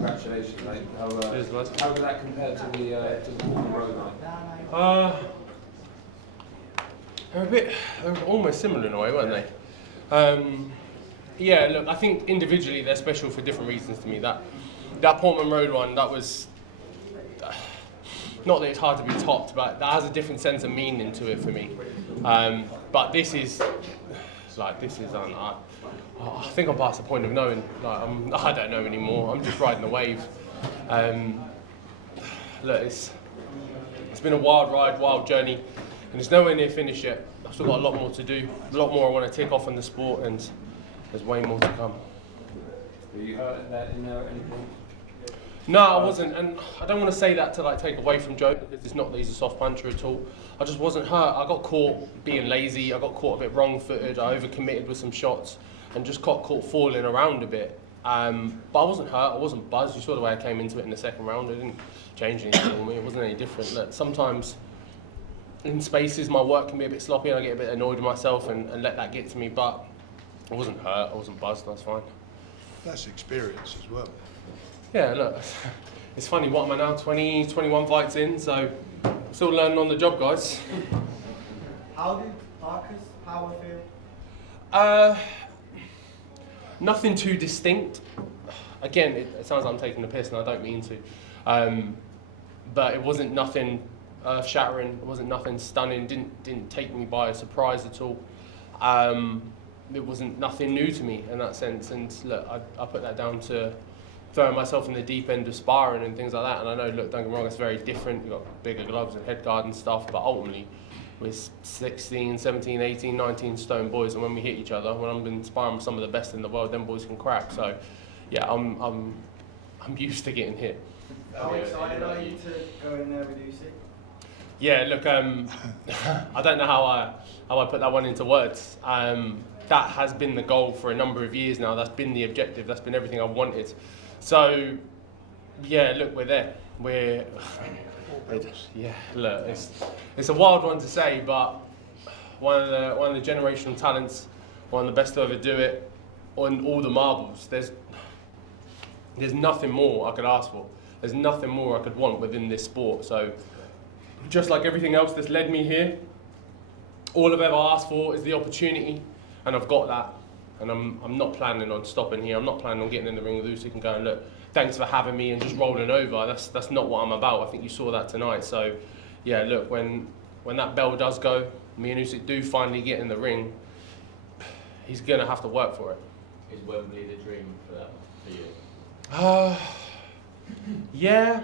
Congratulations, mate. Cheers, bud. How did that compare to the Walking Road night? They're almost similar in a way, weren't they? Yeah, look, I think individually they're special for different reasons to me. That Portman Road one, that was not that it's hard to be topped, but that has a different sense of meaning to it for me. But this is I think I'm past the point of knowing. I don't know anymore. I'm just riding the wave. Look, it's been a wild ride, wild journey, and it's nowhere near finished yet. I've still got a lot more to do, a lot more I want to tick off in the sport, and there's way more to come. Were you hurt in there or anything? No, I wasn't, and I don't want to say that to take away from Joe, because it's not that he's a soft puncher at all. I just wasn't hurt. I got caught being lazy. I got caught a bit wrong-footed. I overcommitted with some shots, and just got caught falling around a bit. But I wasn't hurt. I wasn't buzzed. You saw the way I came into it in the second round. It didn't change anything for me. It wasn't any different. Look, sometimes in spaces my work can be a bit sloppy, and I get a bit annoyed with myself and let that get to me. But I wasn't hurt. I wasn't buzzed. That's fine. That's experience as well. Yeah, look, it's funny, what am I now, 20, 21 fights in, so I'm still learning on the job, guys. How did Parker's power feel? Nothing too distinct. Again, it sounds like I'm taking the piss, and I don't mean to. But it wasn't nothing earth-shattering, it wasn't nothing stunning, didn't take me by surprise at all. It wasn't nothing new to me in that sense, and look, I put that down to throwing myself in the deep end of sparring and things like that. And I know, look, don't get me wrong, it's very different. You've got bigger gloves and head guard and stuff, but ultimately we're 16, 17, 18, 19 stone boys, and when we hit each other, when I've been sparring with some of the best in the world, them boys can crack. So yeah, I'm used to getting hit. How excited are you to go in there with Usyk? Yeah, look, I don't know how I put that one into words. That has been the goal for a number of years now. That's been the objective. That's been everything I've wanted. So, yeah, look, we're there. Yeah, look, it's a wild one to say, but one of the generational talents, one of the best to ever do it, on all the marbles. There's nothing more I could ask for. There's nothing more I could want within this sport. So, just like everything else that's led me here, all I've ever asked for is the opportunity, and I've got that. And I'm not planning on stopping here. I'm not planning on getting in the ring with Usyk and going, look, thanks for having me, and just rolling over. That's not what I'm about. I think you saw that tonight. So, yeah, look, when that bell does go, me and Usyk do finally get in the ring, he's going to have to work for it. Is Wembley the dream for that, for you? Yeah.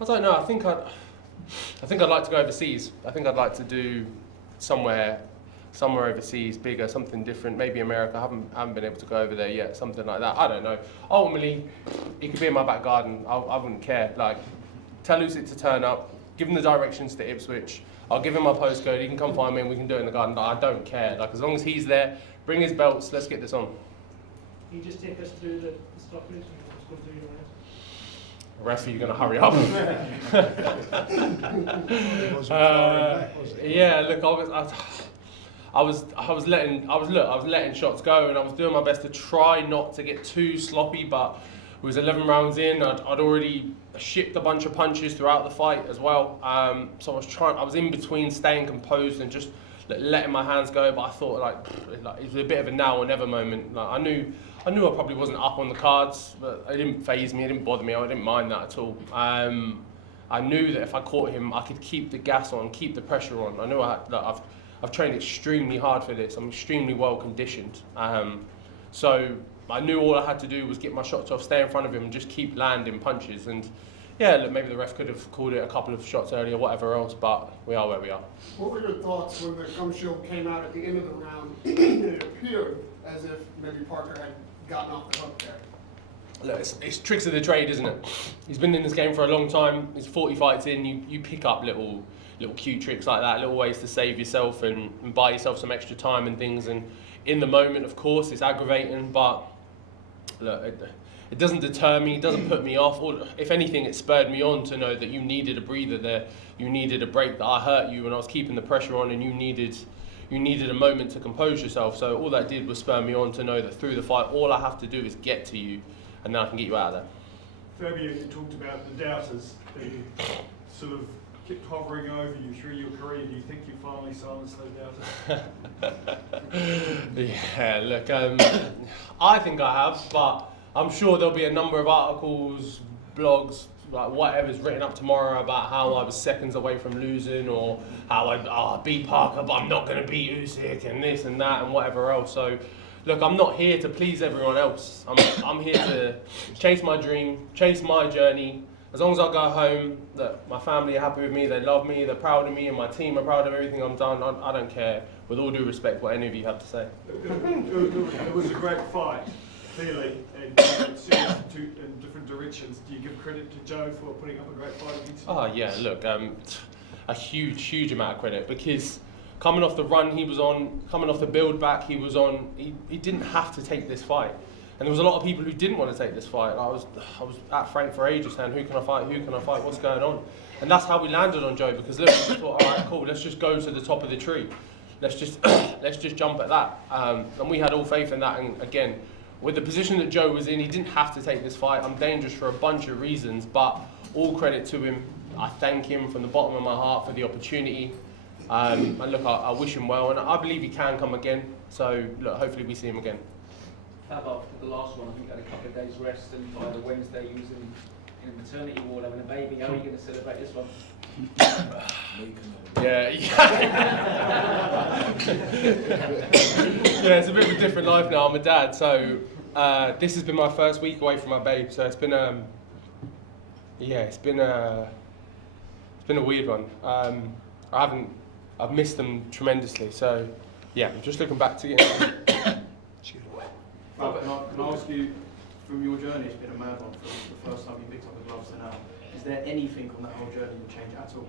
I don't know. I think I'd like to go overseas. I think I'd like to do somewhere overseas, bigger, something different, maybe America. I haven't been able to go over there yet, something like that. I don't know. Ultimately, it could be in my back garden. I wouldn't care. Tell Usyk to turn up, give him the directions to Ipswich. I'll give him my postcode. He can come find me, and we can do it in the garden. I don't care. As long as he's there, bring his belts. Let's get this on. Can you just take us through the stoppage and what's going through your mind? Referee, you're going to hurry up. Yeah, look, I was letting shots go, and I was doing my best to try not to get too sloppy, but it was 11 rounds in. I'd already shipped a bunch of punches throughout the fight as well. So I was in between staying composed and just letting my hands go, but I thought it was a bit of a now or never moment. I knew I probably wasn't up on the cards, but it didn't faze me, it didn't bother me, I didn't mind that at all. I knew that if I caught him, I could keep the gas on, keep the pressure on. I knew I've trained extremely hard for this. I'm extremely well conditioned. So I knew all I had to do was get my shots off, stay in front of him, and just keep landing punches. And yeah, look, maybe the ref could have called it a couple of shots earlier, whatever else, but we are where we are. What were your thoughts when the gum shield came out at the end of the round? It appeared as if maybe Parker had gotten off the hook there. Look, it's tricks of the trade, isn't it? He's been in this game for a long time. He's 40 fights in. You pick up little cute tricks like that, little ways to save yourself and buy yourself some extra time and things. And in the moment, of course, it's aggravating, but look, it doesn't deter me, it doesn't put me off. Or if anything, it spurred me on to know that you needed a breather there. You needed a break, that I hurt you when I was keeping the pressure on, and you needed a moment to compose yourself. So all that did was spur me on to know that through the fight, all I have to do is get to you, and then I can get you out of there. Fabio, you talked about the doubters that sort of kept hovering over you through your career. Do you think you finally silenced those doubters? Yeah, look, I think I have, but I'm sure there'll be a number of articles, blogs, like whatever's written up tomorrow about how I was seconds away from losing, or how I beat Parker, but I'm not going to beat Usyk, and this and that and whatever else. So, look, I'm not here to please everyone else. I'm here to chase my dream, chase my journey. As long as I go home, that my family are happy with me, they love me, they're proud of me, and my team are proud of everything I've done. I don't care, with all due respect, what any of you have to say. It was a great fight, clearly, and in different directions. Do you give credit to Joe for putting up a great fight against you? Oh yeah, look, a huge amount of credit, because coming off the run he was on, coming off the build back he was on, he didn't have to take this fight. And there was a lot of people who didn't want to take this fight. I was at Frank for ages saying, who can I fight, what's going on? And that's how we landed on Joe, because look, we just thought, all right, cool, let's just go to the top of the tree. Let's just jump at that. And we had all faith in that. And again, with the position that Joe was in, he didn't have to take this fight. I'm dangerous for a bunch of reasons, but all credit to him. I thank him from the bottom of my heart for the opportunity. And look, I wish him well, and I believe he can come again. So look, hopefully we see him again. Fab, after the last one, I think he had a couple of days rest, and by the Wednesday he was in a maternity ward having a baby. How are you going to celebrate this one? Yeah, it's a bit of a different life now. I'm a dad, so this has been my first week away from my babe. So it's been it's been a weird one. I've missed them tremendously. So yeah, I'm just looking back to it. Fab, can I ask you, from your journey, it's been a mad one from the first time you picked up the gloves to now. Is there anything on that whole journey that changed at all?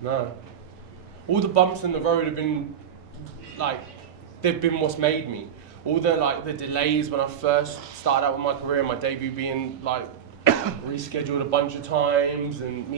No. All the bumps in the road have been, they've been what's made me. All the delays when I first started out with my career, my debut being, rescheduled a bunch of times, and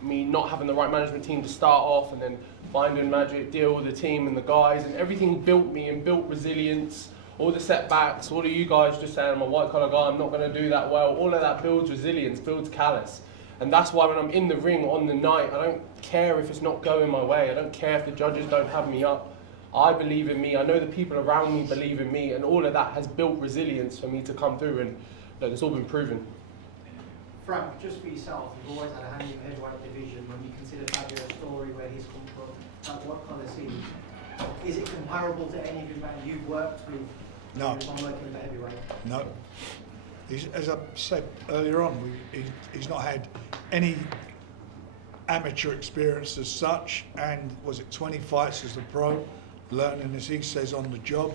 me not having the right management team to start off, and then finding magic deal with the team and the guys, and everything built me and built resilience. All the setbacks, all of you guys just saying I'm a white collar guy, I'm not going to do that well, all of that builds resilience, builds callous. And that's why when I'm in the ring on the night, I don't care if it's not going my way, I don't care if the judges don't have me up. I believe in me, I know the people around me believe in me, and all of that has built resilience for me to come through, and look, it's all been proven. Frank, just for yourself, you've always had a hand in the heavyweight division. When you consider Fabio's story, where he's come from, what kind of scene? Is it comparable to any of the you've worked with? No. On working with heavyweight? No. As I said earlier on, he's not had any amateur experience as such, and was it 20 fights as a pro, learning, as he says, on the job,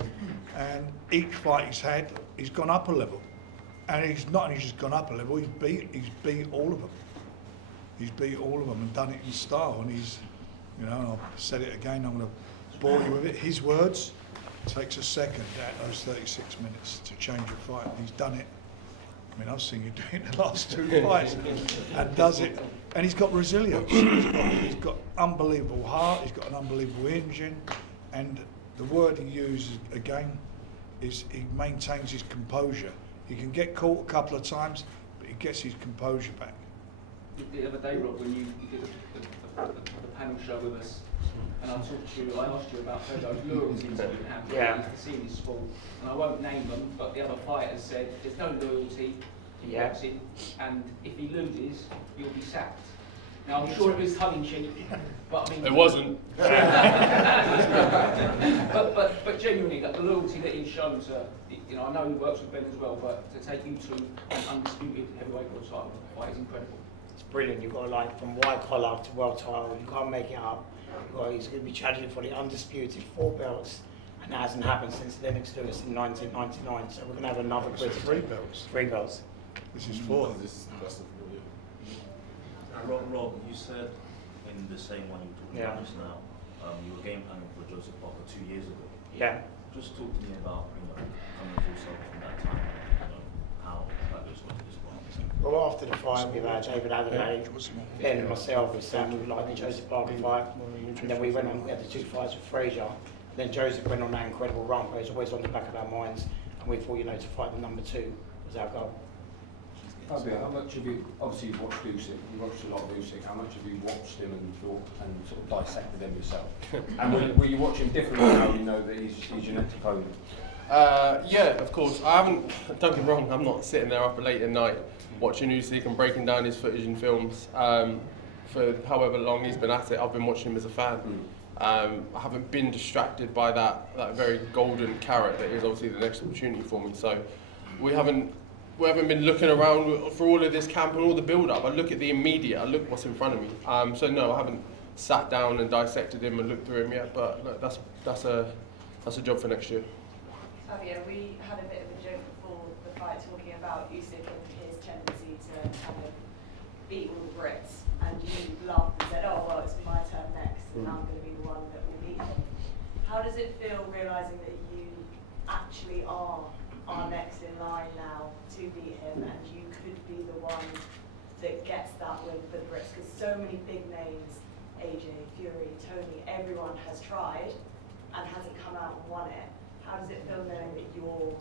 and each fight he's had, he's gone up a level. And he's not only just gone up a level, he's beat all of them. He's beat all of them and done it in style. And he's, and I've said it again, I'm going to bore you with it. His words, it takes a second out those 36 minutes to change a fight. And he's done it. I mean, I've seen you do it in the last 2 fights, and does it. And he's got resilience. He's got unbelievable heart. He's got an unbelievable engine. And the word he uses again is he maintains his composure. He can get caught a couple of times, but he gets his composure back. The other day, Rob, when you did the panel show with us, and I asked you about Fabio's loyalties that you have to see in his sport, and I won't name them, but the other fighters said there's no loyalty in boxing, and if he loses, you'll be sacked. Now, I'm sure it was tongue-in-cheek, but I mean... It wasn't. but genuinely, the loyalty that he's shown to, I know he works with Ben as well, but to take you to an undisputed heavyweight world title fight is incredible. It's brilliant. You've got from white collar to world title. You can't make it up. He's going to be challenging for the undisputed 4 belts, and that hasn't happened since Lennox Lewis in 1999. So we're going to have another great 3 belts. 3 belts. This is 4. This is the best of the Rob, you said in the same one you were talking about just now, you were game planning for Joseph Parker 2 years ago. Yeah. Just talk to me about coming full circle from that time, how that was going to this point. Well, after the fight, we had David Adelaide, Ben and myself, and Sam, we liked the Joseph Parker fight. And then we had the 2 fights with Frazier. Then Joseph went on that incredible run, where he's always on the back of our minds. and we thought, to fight the number 2 was our goal. Fabio, how much have you, obviously you've watched Usyk, you've watched a lot of Usyk, how much have you watched him and thought and sort of dissected him yourself? And will you watch him differently now you know that he's your next opponent? Yeah, of course. I haven't, don't get me wrong, I'm not sitting there up late at night watching Usyk and breaking down his footage and films. For however long he's been at it, I've been watching him as a fan. I haven't been distracted by that very golden carrot that is obviously the next opportunity for me. So we haven't been looking around for all of this camp and all the build-up. I look at the immediate, I look what's in front of me. So no, I haven't sat down and dissected him and looked through him yet, but look, that's a job for next year. Fabio, we had a bit of a joke before the fight talking about Usyk and his tendency to kind of beat all the Brits, and you laughed and said, oh well, it's my turn next and I'm going to be the one that will beat him. How does it feel realising that you actually are next in line now to beat him, and you could be the one that gets that win for the Brits? Because so many big names, AJ, Fury, Tony, everyone has tried and hasn't come out and won it. How does it feel knowing that you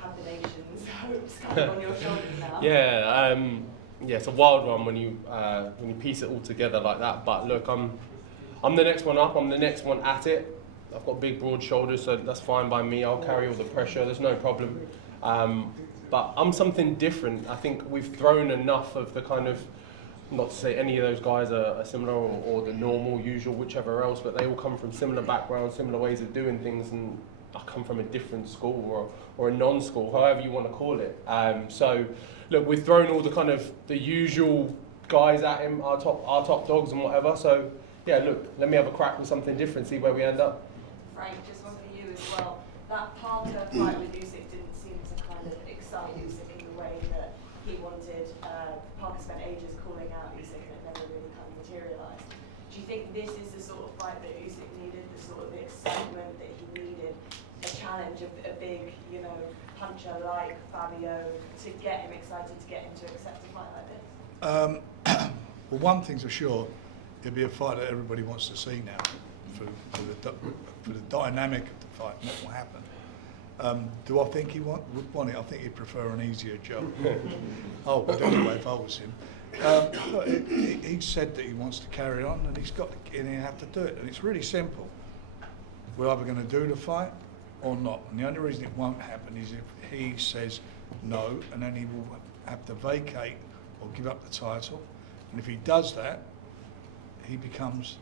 have the nation's hopes kind of on your shoulders now? Yeah, it's a wild one when you piece it all together like that. But look, I'm the next one up. I'm the next one at it. I've got big, broad shoulders, so that's fine by me. I'll carry all the pressure. There's no problem. But I'm something different. I think we've thrown enough of the kind of, not to say any of those guys are similar or the normal, usual, whichever else, but they all come from similar backgrounds, similar ways of doing things, and I come from a different school or a non-school, however you want to call it. So, look, we've thrown all the kind of the usual guys at him, our top dogs and whatever. So, yeah, look, let me have a crack with something different, see where we end up. Frank, just one for you as well. That Parker fight with Usyk didn't seem to kind of excite Usyk in the way that he wanted. Parker spent ages calling out Usyk and it never really kind of materialised. Do you think this is the sort of fight that Usyk needed, the sort of the excitement that he needed, a challenge, a big, puncher like Fabio to get him excited, to get him to accept a fight like this? Well, one thing's for sure, it'll be a fight that everybody wants to see now for the dynamic of the fight and what will happen. Do I think he would want it? I think he'd prefer an easier job. Oh, but anyway, if I was him. Look, he said that he wants to carry on, and he's have to do it. And it's really simple. We're either going to do the fight or not. And the only reason it won't happen is if he says no, and then he will have to vacate or give up the title. And if he does that, he becomes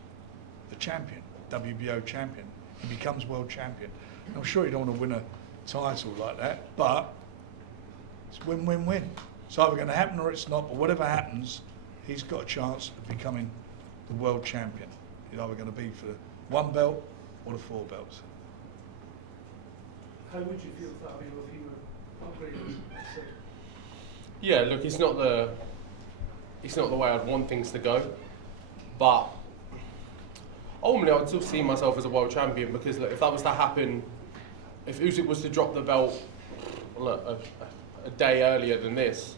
the champion, WBO champion. He becomes world champion. And I'm sure you don't want to win a title like that, but it's win-win-win. It's either going to happen or it's not, but whatever happens, he's got a chance of becoming the world champion. He's either going to be for the 1 belt or the 4 belts. How would you feel, Fabio, if you were upgraded? Yeah, look, it's not the way I'd want things to go, but ultimately I'd still see myself as a world champion, because look, if that was to happen, if Usyk was to drop the belt a day earlier than this,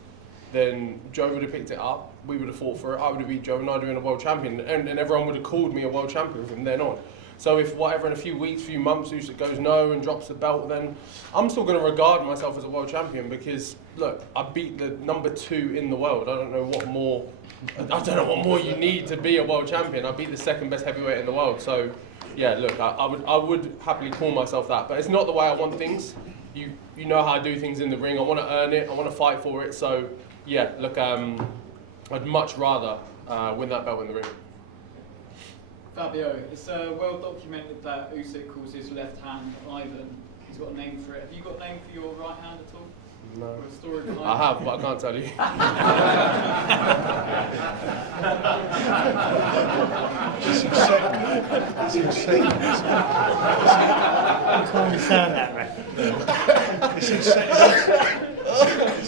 then Joe would have picked it up, we would have fought for it, I would have beat Joe, and I'd have been a world champion, and everyone would have called me a world champion from then on. So if whatever in a few weeks, few months, Usyk goes no and drops the belt, then I'm still going to regard myself as a world champion, because look, I beat the number 2 in the world. I don't know what more you need to be a world champion. I beat the 2nd best heavyweight in the world. So yeah, look, I would happily call myself that, but it's not the way I want things. You know how I do things in the ring. I want to earn it. I want to fight for it. So yeah, look, I'd much rather win that belt in the ring. Fabio, it's well documented that Usyk calls his left hand Ivan. He's got a name for it. Have you got a name for your right hand at all? No. Or a story behind I have, but I can't tell you. It's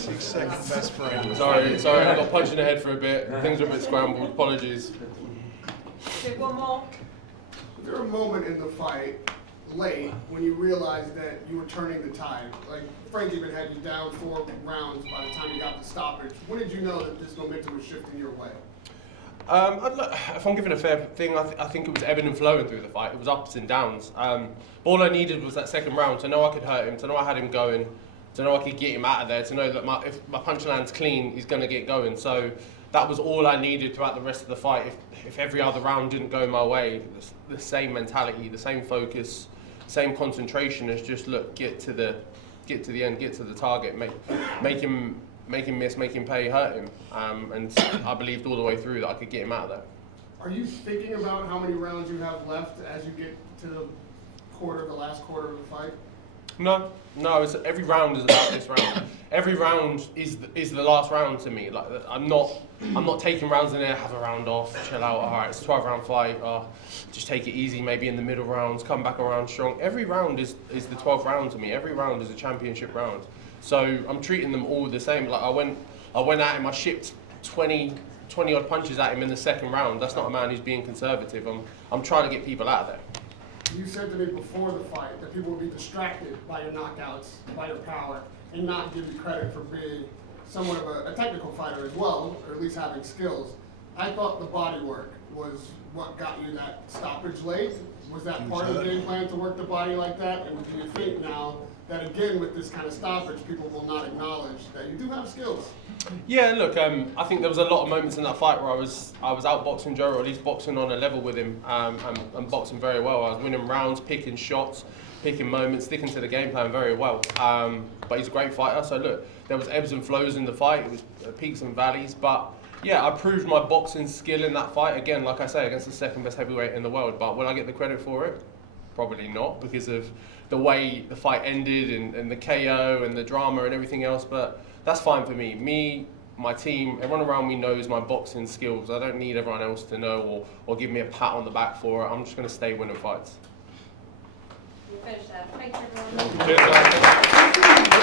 his second best friend. Sorry, I got punched in the head for a bit. Things are a bit scrambled. Apologies. Okay, one more. Was there a moment in the fight late when you realized that you were turning the tide? Like, Frank even had you down 4 rounds by the time you got the stoppage. When did you know that this momentum was shifting your way? If I'm giving a fair thing, I think it was ebbing and flowing through the fight. It was ups and downs. All I needed was that second round to know I could hurt him, to know I had him going, to know I could get him out of there, to know that if my punch lands clean, he's going to get going. So that was all I needed throughout the rest of the fight. If every other round didn't go my way, the same mentality, the same focus, same concentration as just look, get to the end, get to the target, make him miss, make him pay, hurt him. And I believed all the way through that I could get him out of there. Are you thinking about how many rounds you have left as you get to the last quarter of the fight? No. Every round is about this round. Every round is the last round to me. Like I'm not taking rounds in there, have a round off, chill out. All right, it's a 12-round fight. Just take it easy. Maybe in the middle rounds, come back around strong. Every round is the 12th round to me. Every round is a championship round. So I'm treating them all the same. Like I went at him. I shipped 20 odd punches at him in the second round. That's not a man who's being conservative. I'm trying to get people out of there. You said to me before the fight that people would be distracted by your knockouts, by your power, and not give you credit for being somewhat of a technical fighter as well, or at least having skills. I thought the body work was what got you that stoppage late. Was that part of the game plan to work the body like that? And do you think now that again with this kind of stoppage, people will not acknowledge that you do have skills? Yeah, look, I think there was a lot of moments in that fight where I was outboxing Joe, or at least boxing on a level with him, and boxing very well. I was winning rounds, picking shots, picking moments, sticking to the game plan very well. But he's a great fighter, so look, there was ebbs and flows in the fight, it was peaks and valleys, but yeah, I proved my boxing skill in that fight, again, like I say, against the second best heavyweight in the world, but will I get the credit for it? Probably not, because of the way the fight ended and the KO and the drama and everything else, but that's fine for me. Me, my team, everyone around me knows my boxing skills. I don't need everyone else to know or give me a pat on the back for it. I'm just going to stay winning fights. You're finished there. Thanks, everyone. Cheers, guys.